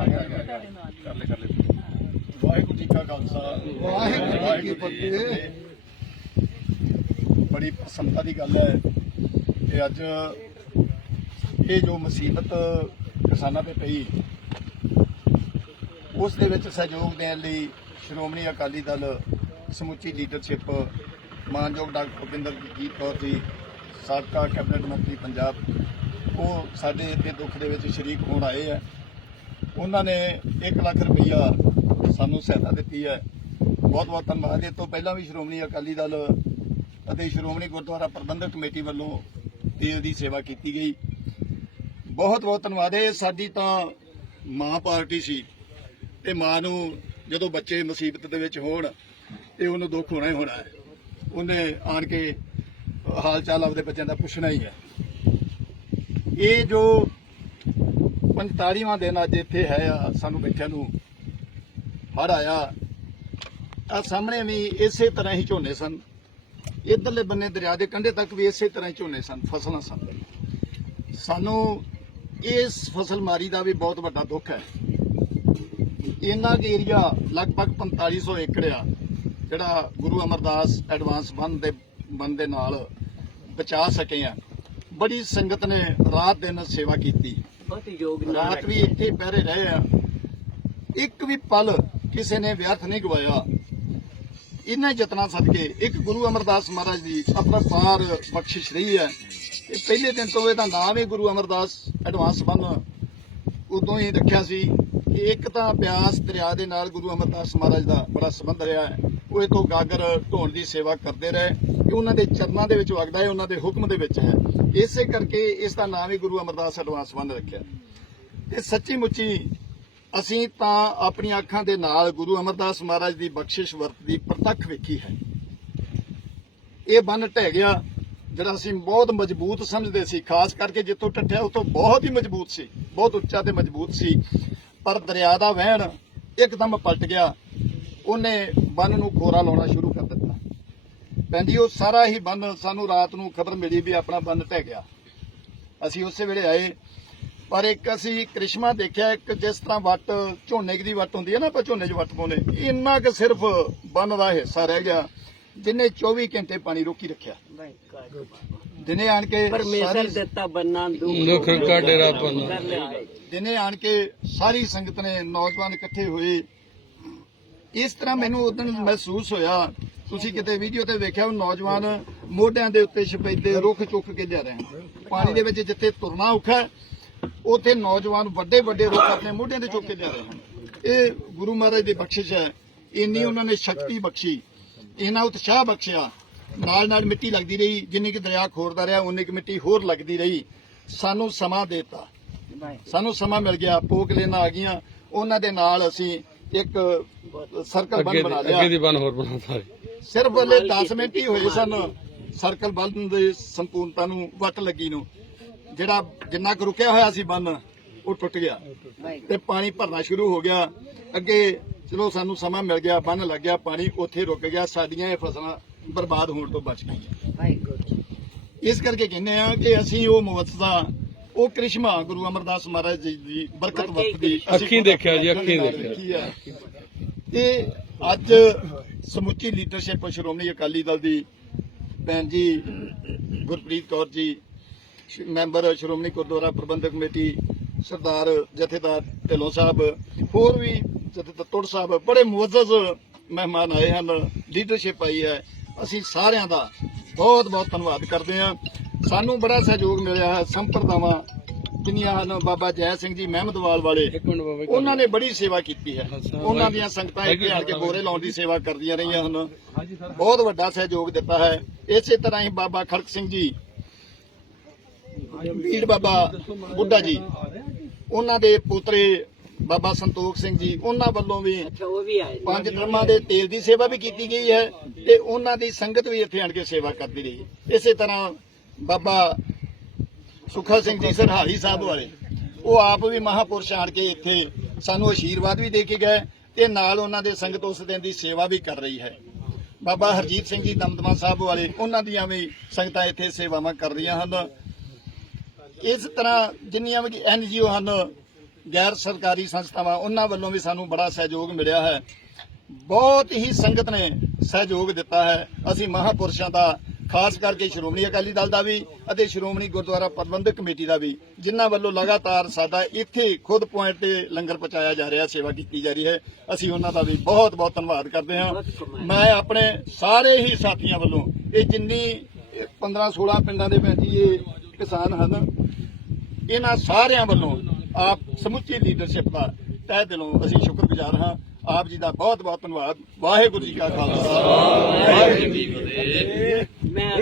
ਕਰ ਲੈ ਕਰ ਲੈ ਵਾਹਿਗੁਰੂ ਜੀ ਕਾ ਖਾਲਸਾ ਵਾਹਿਗੁਰੂ ਜੀ ਕੀ ਫਤਿਹ। ਬੜੀ ਪ੍ਰਸੰਨਤਾ ਦੀ ਗੱਲ ਹੈ ਕਿ ਅੱਜ ਇਹ ਜੋ ਮੁਸੀਬਤ ਕਿਸਾਨਾਂ ਤੇ ਪਈ, ਉਸ ਦੇ ਵਿੱਚ ਸਹਿਯੋਗ ਦੇਣ ਲਈ ਸ਼੍ਰੋਮਣੀ ਅਕਾਲੀ ਦਲ ਸਮੁੱਚੀ ਲੀਡਰਸ਼ਿਪ ਮਾਨਯੋਗ ਡਾਕਟਰ ਭੁਪਿੰਦਰਜੀਤ ਕੌਰ ਜੀ, ਸਾਬਕਾ ਕੈਬਨਿਟ ਮੰਤਰੀ ਪੰਜਾਬ, ਉਹ ਸਾਡੇ ਇੱਥੇ ਦੁੱਖ ਦੇ ਵਿੱਚ ਸ਼ਰੀਕ ਹੋਣ ਆਏ ਹੈ ਉਹਨਾਂ ਨੇ 1 ਲੱਖ ਰੁਪਈਆ ਸਾਨੂੰ ਸਹਾਇਤਾ ਦਿੱਤੀ ਹੈ। ਬਹੁਤ ਬਹੁਤ ਧੰਨਵਾਦ। ਇਹ ਤੋਂ ਪਹਿਲਾਂ ਵੀ ਸ਼੍ਰੋਮਣੀ ਅਕਾਲੀ ਦਲ ਅਤੇ ਸ਼੍ਰੋਮਣੀ ਗੁਰਦੁਆਰਾ ਪ੍ਰਬੰਧਕ ਕਮੇਟੀ ਵੱਲੋਂ ਤੇਲ ਦੀ ਸੇਵਾ ਕੀਤੀ ਗਈ। ਬਹੁਤ ਬਹੁਤ ਧੰਨਵਾਦ। ਇਹ ਸਾਡੀ ਤਾਂ ਮਾਂ ਪਾਰਟੀ ਸੀ ਤੇ ਮਾਂ ਨੂੰ ਜਦੋਂ ਬੱਚੇ ਮੁਸੀਬਤ ਦੇ ਵਿੱਚ ਹੋਣ ਤੇ ਉਹਨੂੰ ਦੁੱਖ ਹੋਣਾ ਹੀ ਹੋਣਾ ਹੈ, ਉਹਨੇ ਆਣ ਕੇ ਹਾਲ ਚਾਲ ਆਪਦੇ ਬੱਚਿਆਂ ਦਾ ਪੁੱਛਣਾ ਹੀ ਹੈ। ਇਹ ਜੋ 45ਵਾਂ ਦਿਨ ਅੱਜ ਇੱਥੇ ਹੈ ਆ, ਸਾਨੂੰ ਬੈਠਿਆਂ ਨੂੰ। ਹੜ ਆਇਆ। ਆ ਸਾਹਮਣੇ ਵੀ ਇਸੇ ਤਰ੍ਹਾਂ ਹੀ ਝੋਨੇ ਸਨ। ਇਧਰਲੇ ਬੰਨੇ ਦਰਿਆ ਦੇ ਕੰਢੇ ਤੱਕ ਵੀ ਇਸੇ ਤਰ੍ਹਾਂ ਹੀ ਝੋਨੇ ਸਨ, ਫਸਲਾਂ ਸਨ। ਸਾਨੂੰ ਇਸ ਫਸਲ ਮਾਰੀ ਦਾ ਵੀ ਬਹੁਤ ਵੱਡਾ ਦੁੱਖ ਹੈ। ਇਹਨਾਂ ਕੁ ਏਰੀਆ ਲਗਭਗ 4500 ਏਕੜ ਆ, ਜਿਹੜਾ ਗੁਰੂ ਅਮਰਦਾਸ ਐਡਵਾਂਸ ਬੰਨ ਦੇ ਬੰਨ ਦੇ ਨਾਲ ਬਚਾ ਸਕੇ ਆ। ਬੜੀ ਸੰਗਤ ਨੇ ਰਾਤ ਦਿਨ ਸੇਵਾ ਕੀਤੀ। ਬਹੁਤ ਯੋਗਦਾਨ ਰਾਤ ਵੀ ਇੱਥੇ ਪਹਿਰੇ ਰਹੇ ਆ। ਇੱਕ ਵੀ ਪਲ ਕਿਸੇ ਨੇ ਵਿਅਰਥ ਨਹੀਂ ਗਵਾਇਆ। ਇਹਨਾਂ ਯਤਨਾਂ ਸਦਕੇ ਇੱਕ ਗੁਰੂ ਅਮਰਦਾਸ ਮਹਾਰਾਜ ਦੀ ਅਪਰਪਾਰ ਬਖਸ਼ਿਸ਼ ਰਹੀ ਹੈ। ਇਹ ਪਹਿਲੇ ਦਿਨ ਤੋਂ ਇਹਦਾ ਨਾਮ ਹੀ ਗੁਰੂ ਅਮਰਦਾਸ ਐਡਵਾਂਸ ਬੰਨ ਉਦੋਂ ਹੀ ਰੱਖਿਆ ਸੀ ਕਿ ਇੱਕ ਤਾਂ ਬਿਆਸ ਦਰਿਆ ਦੇ ਨਾਲ ਗੁਰੂ ਅਮਰਦਾਸ ਮਹਾਰਾਜ ਦਾ ਬੜਾ ਸੰਬੰਧ ਰਿਹਾ ਹੈ। ਉਹ ਇਹ ਤੋਂ ਗਾਗਰ ਢੋਣ ਦੀ ਸੇਵਾ ਕਰਦੇ ਰਹੇ। ਇਹ ਉਹਨਾਂ ਦੇ ਚਰਨਾਂ ਦੇ ਵਿੱਚ ਵਗਦਾ ਹੈ, ਉਹਨਾਂ ਦੇ ਹੁਕਮ ਦੇ ਵਿੱਚ ਹੈ। ਇਸੇ ਕਰਕੇ ਇਸ ਦਾ ਨਾਮ ਹੀ ਗੁਰੂ ਅਮਰਦਾਸ ਅਡਵਾਂਸ ਬੰਨ ਰੱਖਿਆ। ਤੇ ਸੱਚੀ ਮੁੱਚੀ ਅਸੀਂ ਤਾਂ ਆਪਣੀਆਂ ਅੱਖਾਂ ਦੇ ਨਾਲ ਗੁਰੂ ਅਮਰਦਾਸ ਮਹਾਰਾਜ ਦੀ ਬਖਸ਼ਿਸ਼ ਵਰਤਦੀ ਪ੍ਰਤੱਖ ਵੇਖੀ ਹੈ। ਇਹ ਬੰਨ ਢਹਿ ਗਿਆ, ਜਿਹੜਾ ਅਸੀਂ ਬਹੁਤ ਮਜ਼ਬੂਤ ਸਮਝਦੇ ਸੀ, ਖਾਸ ਕਰਕੇ ਜਿੱਥੋਂ ਟੱਟਿਆ ਉਤੋਂ ਬਹੁਤ ਹੀ ਮਜ਼ਬੂਤ ਸੀ। ਬਹੁਤ ਉੱਚਾ ਤੇ ਮਜ਼ਬੂਤ ਸੀ। ਪਰ ਦਰਿਆ ਦਾ ਵਹਿਣ ਇੱਕਦਮ ਪਲਟ ਗਿਆ। ਉਹਨੇ ਬੰਨ ਨੂੰ ਖੋਰਾ ਲਾਉਣਾ ਸ਼ੁਰੂ ਕਰ ਦਿੱਤਾ। ਪੈਂਦੀ ਉਹ ਸਾਰਾ ਹੀ ਬੰਨ ਸਾਨੂੰ ਰਾਤ ਨੂੰ ਖਬਰ ਮਿਲੀ ਵੀ ਆਪਣਾ ਬੰਨ ਢਹਿ ਗਿਆ। ਅਸੀਂ ਉਸੇ ਵੇਲੇ ਆਏ ਪਰ ਇੱਕ ਅਸੀਂ ਕ੍ਰਿਸ਼ਮਾ ਦੇਖਿਆ ਇੱਕ ਜਿਸ ਤਰ੍ਹਾਂ ਵੱਟ ਝੋਨੇ ਦੀ ਵੱਟ ਹੁੰਦੀ ਹੈ ਨਾ ਆਪਾਂ ਝੋਨੇ 'ਚ ਵੱਟ ਪਾਉਂਦੇ ਇੰਨਾ ਕਿ ਸਿਰਫ ਬੰਨ ਦਾ ਹਿੱਸਾ ਰਹਿ ਗਿਆ ਜਿੰਨੇ 24 ਘੰਟੇ ਪਾਣੀ ਰੋਕੀ ਰੱਖਿਆ। ਦਿਨੇ ਆਣ ਕੇ ਪਰਮੇਸ਼ਰ ਸਾਰੀ ਦਿੱਤਾ ਬੰਨਾ ਦੁੱਖ ਦੁੱਖ ਕਾ ਡੇਰਾ ਪੰਨਾ ਦਿਨੇ ਆਣ ਕੇ ਸਾਰੀ ਸੰਗਤ ਨੇ ਨੌਜਵਾਨ ਇਕੱਠੇ ਹੋਏ। ਇਸ ਤਰ੍ਹਾਂ ਮੈਨੂੰ ਉਦੋਂ ਮਹਿਸੂਸ ਹੋਇਆ ਤੁਸੀਂ ਕਿਤੇ ਵੀਡੀਓ ਤੇ ਵੇਖਿਆ ਉਹ ਨੌਜਵਾਨ ਮੋਢਿਆਂ ਦੇ ਉੱਤੇ ਛਪੈਦੇ ਰੁੱਖ ਚੁੱਕ ਕੇ ਲਿਆ ਰਹੇ ਹਨ। ਪਾਣੀ ਦੇ ਵਿੱਚ ਜਿੱਥੇ ਤੁਰਨਾ ਔਖਾ ਉੱਥੇ ਨੌਜਵਾਨ ਵੱਡੇ ਵੱਡੇ ਰੁੱਖ ਆਪਣੇ ਮੋਢਿਆਂ ਤੇ ਚੁੱਕ ਕੇ ਲਿਆ ਰਹੇ ਹਨ। ਇਹ ਗੁਰੂ ਮਹਾਰਾਜ ਦੀ ਬਖਸ਼ਿਸ਼ ਹੈ। ਇੰਨੀ ਉਹਨਾਂ ਨੇ ਸ਼ਕਤੀ ਬਖਸ਼ੀ ਇਹਨਾਂ ਉਤਸ਼ਾਹ ਬਖਸ਼ਿਆ। ਨਾਲ ਨਾਲ ਮਿੱਟੀ ਲੱਗਦੀ ਰਹੀ ਜਿੰਨੀ ਕਿ ਦਰਿਆ ਖੋਰਦਾ ਰਿਹਾ ਉਨੀ ਕਿ ਮਿੱਟੀ ਹੋਰ ਲੱਗਦੀ ਰਹੀ। ਸਾਨੂੰ ਸਮਾਂ ਦੇਤਾ। ਸਾਨੂੰ ਸਮਾਂ ਮਿਲ ਗਿਆ ਪੋਕ ਲੈਣਾ ਆ ਗਈਆਂ। ਉਹਨਾਂ ਦੇ ਨਾਲ ਅਸੀਂ ਇੱਕ ਸਰਕਲ ਬੰਨ ਬਣਾ ਦੀ- ਅੱਗੇ ਲਿਆ। ਦੀ ਬਨ ਹੋਰ ਬਣਾ ਸਾਰੇ ਸਿਰਫ ਹਲੇ 10 ਮਿੰਟ ਹੀ ਹੋਏ ਸਨ। ਸਰਕਲ ਬੰਨ ਦੇ ਸੰਪੂਰਨਤਾ ਨੂੰ ਵੱਟ ਲੱਗੀ ਨੂੰ। ਜਿਹੜਾ ਜਿੰਨਾ ਕੁ ਰੁਕਿਆ ਹੋਇਆ ਸੀ ਬੰਨ ਉਹ ਟੁੱਟ ਗਿਆ। ਤੇ ਪਾਣੀ ਭਰਨਾ ਸ਼ੁਰੂ ਹੋ ਗਿਆ। ਅੱਗੇ ਚਲੋ ਸਾਨੂੰ ਸਮਾਂ ਮਿਲ ਗਿਆ ਬੰਨ ਲੱਗ ਗਿਆ ਪਾਣੀ ਉੱਥੇ ਰੁਕ ਗਿਆ। ਸਾਡੀਆਂ ਇਹ ਫਸਲਾਂ ਬਰਬਾਦ ਹੋਣ ਤੋਂ ਬਚ ਗਈਆਂ। ਇਸ ਕਰਕੇ ਕਹਿੰਦੇ ਆ ਕਿ ਅਸੀਂ ਉਹ ਮੁਵੱਸਦਾ ਉਹ ਕ੍ਰਿਸ਼ਮਾ ਗੁਰੂ ਅਮਰਦਾਸ ਮਹਾਰਾਜ ਜੀ ਦੀ ਬਰਕਤ ਵਰਤਦੀ ਅਸੀਂ ਅੱਖੀਂ ਦੇਖਿਆ ਜੀ, ਅੱਖੀਂ ਦੇਖਿਆ। ਤੇ ਅੱਜ ਸਮੁੱਚੀ ਲੀਡਰਸ਼ਿਪ ਸ਼੍ਰੋਮਣੀ ਅਕਾਲੀ ਦਲ ਦੀ ਭੈਣ ਜੀ, ਗੁਰਪ੍ਰੀਤ ਕੌਰ ਜੀ ਮੈਂਬਰ ਸ਼੍ਰੋਮਣੀ ਗੁਰਦੁਆਰਾ ਪ੍ਰਬੰਧਕ ਕਮੇਟੀ ਸਰਦਾਰ ਜਥੇਦਾਰ ਢਿੱਲੋਂ ਸਾਹਿਬ, ਹੋਰ ਵੀ ਜਥੇਦਾਰ ਤੁੜ ਸਾਹਿਬ, ਬੜੇ ਮੁਅੱਜ਼ਜ਼ ਮਹਿਮਾਨ ਆਏ ਹਨ ਲੀਡਰਸ਼ਿਪ ਆਈ ਹੈ। ਅਸੀਂ ਸਾਰਿਆਂ ਦਾ ਬਹੁਤ ਬਹੁਤ ਧੰਨਵਾਦ ਕਰਦੇ ਹਾਂ। ਸਾਨੂੰ ਬੜਾ ਸਹਿਯੋਗ ਮਿਲਿਆ ਹੈ ਸੰਪਰਦਾਵਾਂ ਜਿੰਨੀਆਂ ਹਨ ਬਾਬਾ ਜੈ ਸਿੰਘ ਜੀ ਮਹਿਮਦਵਾਲ ਵਾਲੇ। ਉਹਨਾਂ ਨੇ ਬੜੀ ਸੇਵਾ ਕੀਤੀ ਹੈ। ਉਹਨਾਂ ਦੀਆਂ ਸੰਗਤਾਂ ਇੱਥੇ ਆਣ ਕੇ ਬੋਰੇ ਲਾਉਣ ਦੀ ਸੇਵਾ ਕਰਦੀਆਂ ਰਹੀਆਂ ਹਨ। ਬਹੁਤ ਵੱਡਾ ਸਹਿਯੋਗ ਦਿੱਤਾ ਹੈ। ਇਸੇ ਤਰ੍ਹਾਂ ਹੀ ਬਾਬਾ ਖੜਕ ਸਿੰਘ ਜੀ ਵੀਰ ਬਾਬਾ ਬੁੱਢਾ ਜੀ ਉਹਨਾਂ ਦੇ ਪੁੱਤਰੇ ਬਾਬਾ ਸੰਤੋਖ ਸਿੰਘ ਜੀ ਉਹਨਾਂ ਵੱਲੋਂ ਵੀ ਅੱਛਾ ਉਹ ਵੀ ਆਏ। ਪੰਜ ਡਰਮਾਂ ਦੇ ਤੇਲ ਦੀ ਸੇਵਾ ਵੀ ਕੀਤੀ ਗਈ ਹੈ ਤੇ ਉਹਨਾਂ ਦੀ ਸੰਗਤ ਵੀ ਇੱਥੇ ਆਣ ਕੇ ਸੇਵਾ ਕਰਦੀ ਰਹੀ ਇਸੇ ਤਰ੍ਹਾਂ ਬਾਬਾ ਸੁਖਾ ਸਿੰਘ ਜੀ ਸਰਹਾਲੀ ਸਾਹਿਬ ਵਾਲੇ। ਉਹ ਆਪ ਵੀ ਮਹਾਪੁਰਸ਼ ਆਣ ਕੇ ਇੱਥੇ ਸਾਨੂੰ ਆਸ਼ੀਰਵਾਦ ਵੀ ਦੇ ਕੇ ਗਏ ਤੇ ਨਾਲ ਉਹਨਾਂ ਦੇ ਸੰਗਤ ਉਸ ਦਿਨ ਦੀ ਸੇਵਾ ਵੀ ਕਰ ਰਹੀ ਹੈ। ਬਾਬਾ ਹਰਜੀਤ ਸਿੰਘ ਜੀ ਦਮਦਮਾ ਸਾਹਿਬ ਵਾਲੇ, ਉਹਨਾਂ ਦੀਆਂ ਵੀ ਸੰਗਤਾਂ ਇੱਥੇ ਸੇਵਾਵਾਂ ਕਰ ਰਹੀਆਂ ਹਨ। ਇਸ ਤਰ੍ਹਾਂ ਜਿੰਨੀਆਂ ਵੀ ਐਨਜੀਓ ਹਨ, ਗੈਰ ਸਰਕਾਰੀ ਸੰਸਥਾਵਾਂ, ਉਹਨਾਂ ਵੱਲੋਂ ਵੀ ਸਾਨੂੰ ਬੜਾ ਸਹਿਯੋਗ ਮਿਲਿਆ ਹੈ। ਬਹੁਤ ਹੀ ਸੰਗਤ ਨੇ ਸਹਿਯੋਗ ਦਿੱਤਾ ਹੈ। ਅਸੀਂ ਮਹਾਪੁਰਸ਼ਾਂ ਦਾ ਖਾਸ ਕਰਕੇ ਸ਼੍ਰੋਮਣੀ ਅਕਾਲੀ ਦਲ ਦਾ ਵੀ ਅਤੇ ਸ਼੍ਰੋਮਣੀ ਗੁਰਦੁਆਰਾ ਪ੍ਰਬੰਧਕ ਕਮੇਟੀ ਦਾ ਵੀ, ਜਿਨ੍ਹਾਂ ਵੱਲੋਂ ਲਗਾਤਾਰ ਸਾਡਾ ਇੱਥੇ ਖੁਦ ਪੁਆਇੰਟ ਤੇ ਲੰਗਰ ਪਹੁੰਚਾਇਆ ਜਾ ਰਿਹਾ, ਸੇਵਾ ਕੀਤੀ ਜਾ ਰਹੀ ਹੈ। ਅਸੀਂ ਉਹਨਾਂ ਦਾ ਵੀ ਬਹੁਤ ਬਹੁਤ ਧੰਨਵਾਦ ਕਰਦੇ ਹਾਂ। ਮੈਂ ਆਪਣੇ ਸਾਰੇ ਹੀ ਸਾਥੀਆਂ ਵੱਲੋਂ ਇਹ ਜਿੰਨੀ 15 16 ਪਿੰਡਾਂ ਦੇ ਵਿੱਚ ਇਹ ਕਿਸਾਨ ਹਨ, ਇਹਨਾਂ ਸਾਰਿਆਂ ਵੱਲੋਂ ਆਪ ਸਮੁੱਚੀ ਲੀਡਰਸ਼ਿਪ ਦਾ ਤਹਿ ਦਿਲੋਂ ਅਸੀਂ ਸ਼ੁਕਰਗੁਜ਼ਾਰ ਹਾਂ। ਆਪ ਜੀ ਦਾ ਬਹੁਤ ਬਹੁਤ ਧੰਨਵਾਦ। ਵਾਹਿਗੁਰੂ ਜੀ ਕਾ ਖਾਲਸਾ। ਵਾਹਿਗੁਰੂ ਜੀ ਕੀ ਫਤਿਹ। Yeah.